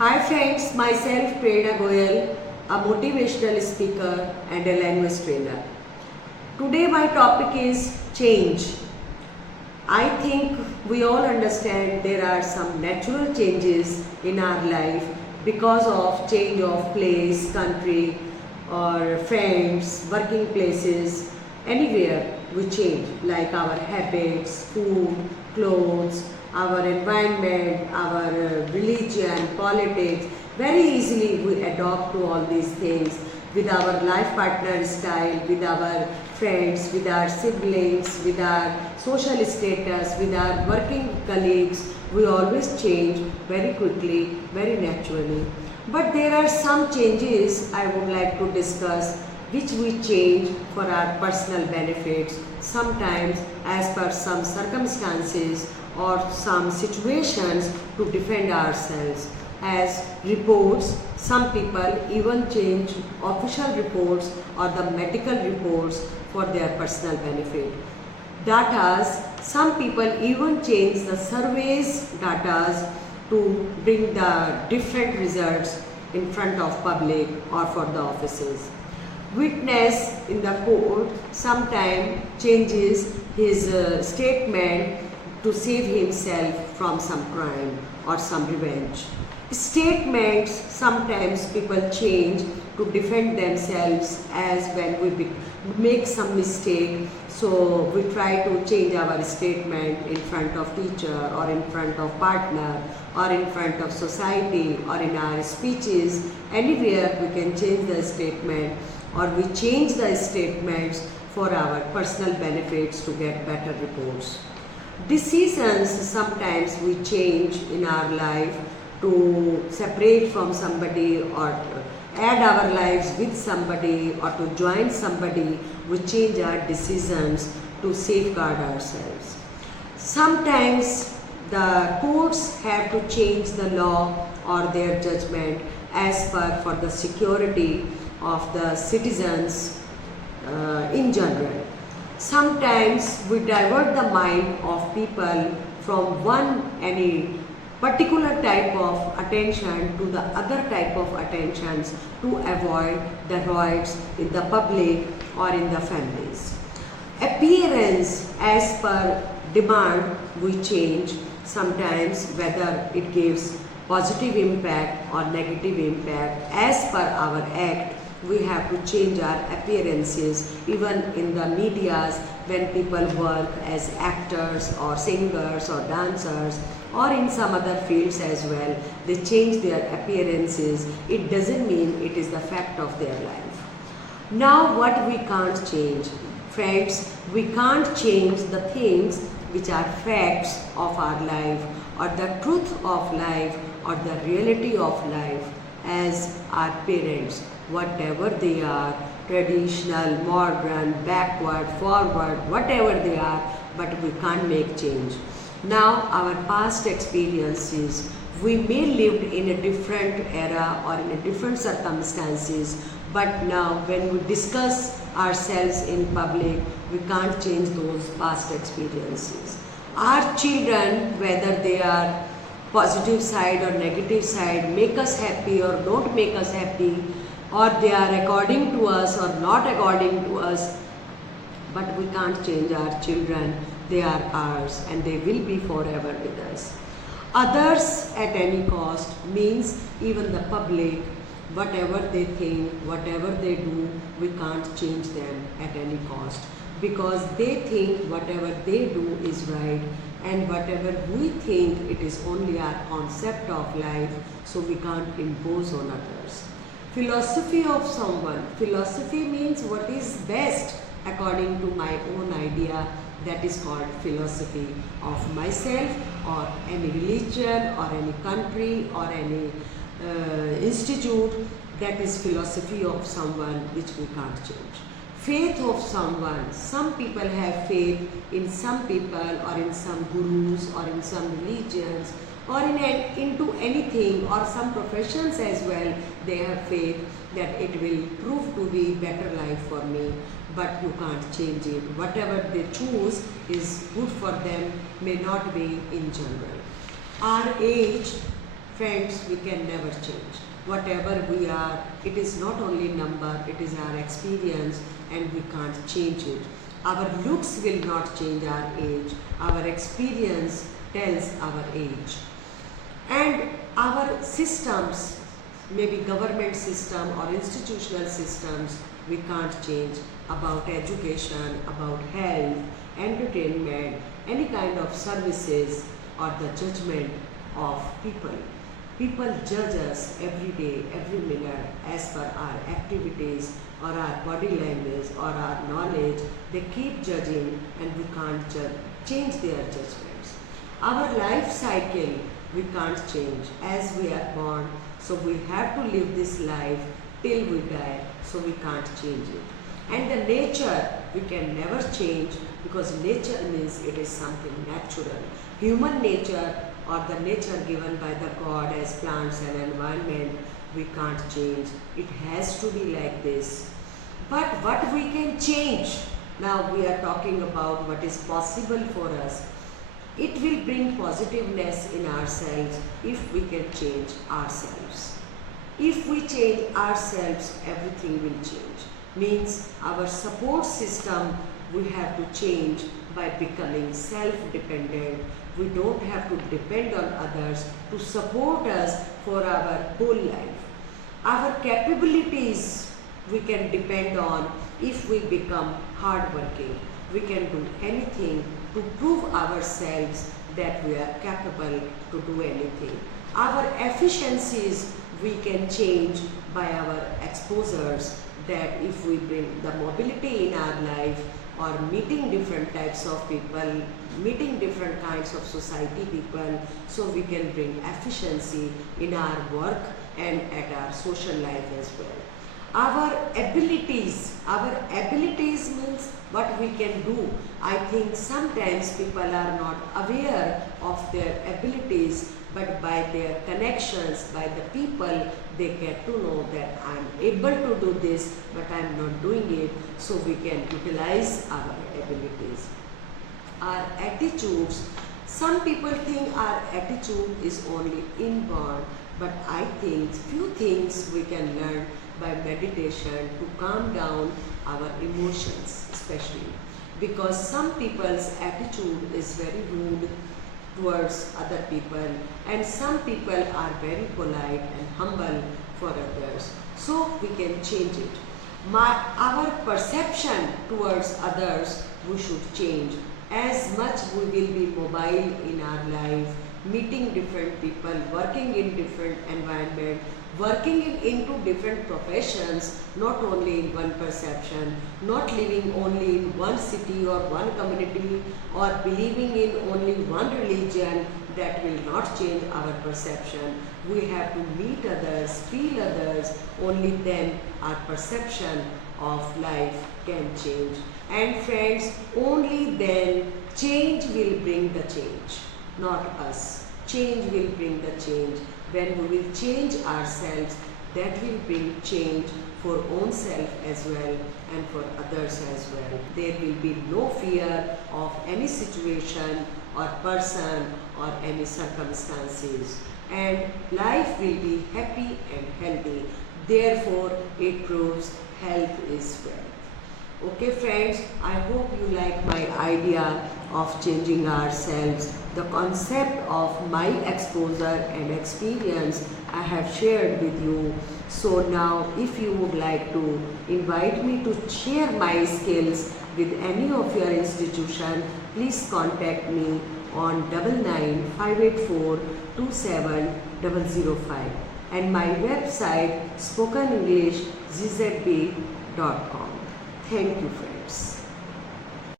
Hi friends, myself Prerna Goyal, a motivational speaker and a language trainer. Today my topic is change. I think we all understand there are some natural changes in our life because of change of place, country or friends, working places, anywhere we change like our habits, food, clothes, our environment, our religion, politics. Very easily we adopt to all these things with our life partner style, with our friends, with our siblings, with our social status, with our working colleagues. We always change very quickly, very naturally. But there are some changes I would like to discuss which we change for our personal benefits, sometimes as per some circumstances or some situations to defend ourselves. As reports, some people even change official reports or the medical reports for their personal benefit. Datas, some people even change the surveys datas to bring the different results in front of public or for the offices. Witness in the court sometimes changes his statement to save himself from some crime or some revenge. Statements sometimes people change to defend themselves as when we make some mistake, so we try to change our statement in front of teacher or in front of partner or in front of society or in our speeches. Anywhere we can change the statement or we change the statements for our personal benefits to get better reports. Decisions sometimes we change in our life to separate from somebody or add our lives with somebody or to join somebody. We change our decisions to safeguard ourselves. Sometimes the courts have to change the law or their judgment as per for the security of the citizens in general. Sometimes we divert the mind of people from any particular type of attention to the other type of attentions to avoid the riots in the public or in the families. Appearance as per demand we change sometimes, whether it gives positive impact or negative impact as per our act. We have to change our appearances even in the medias when people work as actors or singers or dancers or in some other fields as well. They change their appearances. It doesn't mean it is the fact of their life. Now what we can't change? Friends, we can't change the things which are facts of our life or the truth of life or the reality of life as our parents, whatever they are, traditional, modern, backward, forward, whatever they are, but we can't make change. Now our past experiences, we may lived in a different era or in a different circumstances, but now when we discuss ourselves in public, we can't change those past experiences. Our children, whether they are positive side or negative side, make us happy or don't make us happy, or they are according to us or not according to us, but we can't change our children. They are ours and they will be forever with us. Others at any cost means even the public, whatever they think, whatever they do, we can't change them at any cost because they think whatever they do is right and whatever we think it is only our concept of life, so we can't impose on others. Philosophy of someone. Philosophy means what is best according to my own idea. That is called philosophy of myself or any religion or any country or any institute. That is philosophy of someone which we can't change. Faith of someone. Some people have faith in some people or in some gurus or in some religions or into anything or some professions as well. They have faith that it will prove to be better life for me, but you can't change it. Whatever they choose is good for them, may not be in general. Our age, Friends, we can never change. Whatever we are, it is not only number, it is our experience and we can't change it. Our looks will not change our age. Our experience tells our age. And our systems, maybe government system or institutional systems, we can't change about education, about health, entertainment, any kind of services or the judgment of people. People judge us every day, every minute as per our activities or our body language or our knowledge. They keep judging and we can't change their judgments. Our life cycle we can't change as we are born, so we have to live this life till we die, so we can't change it. And the nature we can never change because nature means it is something natural. Human nature or the nature given by the God as plants and environment, we can't change. It has to be like this. But what we can change, now we are talking about what is possible for us. It will bring positiveness in ourselves if we can change ourselves. If we change ourselves, everything will change. Means our support system we have to change by becoming self-dependent. We don't have to depend on others to support us for our whole life. Our capabilities we can depend on if we become hardworking. We can do anything to prove ourselves that we are capable to do anything. Our efficiencies we can change by our exposures, that if we bring the mobility in our life or meeting different types of people, meeting different kinds of society people, so we can bring efficiency in our work and at our social life as well. Our abilities means what we can do. I think sometimes people are not aware of their abilities, but by their connections, by the people, they get to know that I am able to do this, but I am not doing it, so we can utilize our abilities. Our attitudes, some people think our attitude is only inborn, but I think few things we can learn by meditation to calm down our emotions, especially because some people's attitude is very rude towards other people and some people are very polite and humble for others, so we can change it. Our perception towards others we should change. As much we will be mobile in our life, meeting different people, working in different environment, working into different professions, not only in one perception, not living only in one city or one community or believing in only one religion, that will not change our perception. We have to meet others, feel others, only then our perception of life can change. And friends, only then change will bring the change, not us. Change will bring the change. When we will change ourselves, that will bring change for own self as well and for others as well. There will be no fear of any situation or person or any circumstances, and life will be happy and healthy. Therefore, it proves health is wealth. Okay friends, I hope you like my idea of changing ourselves. The concept of my exposure and experience I have shared with you. So now if you would like to invite me to share my skills with any of your institution, please contact me on 99-584-27005 and my website spokenenglishgzb.com. Thank you friends.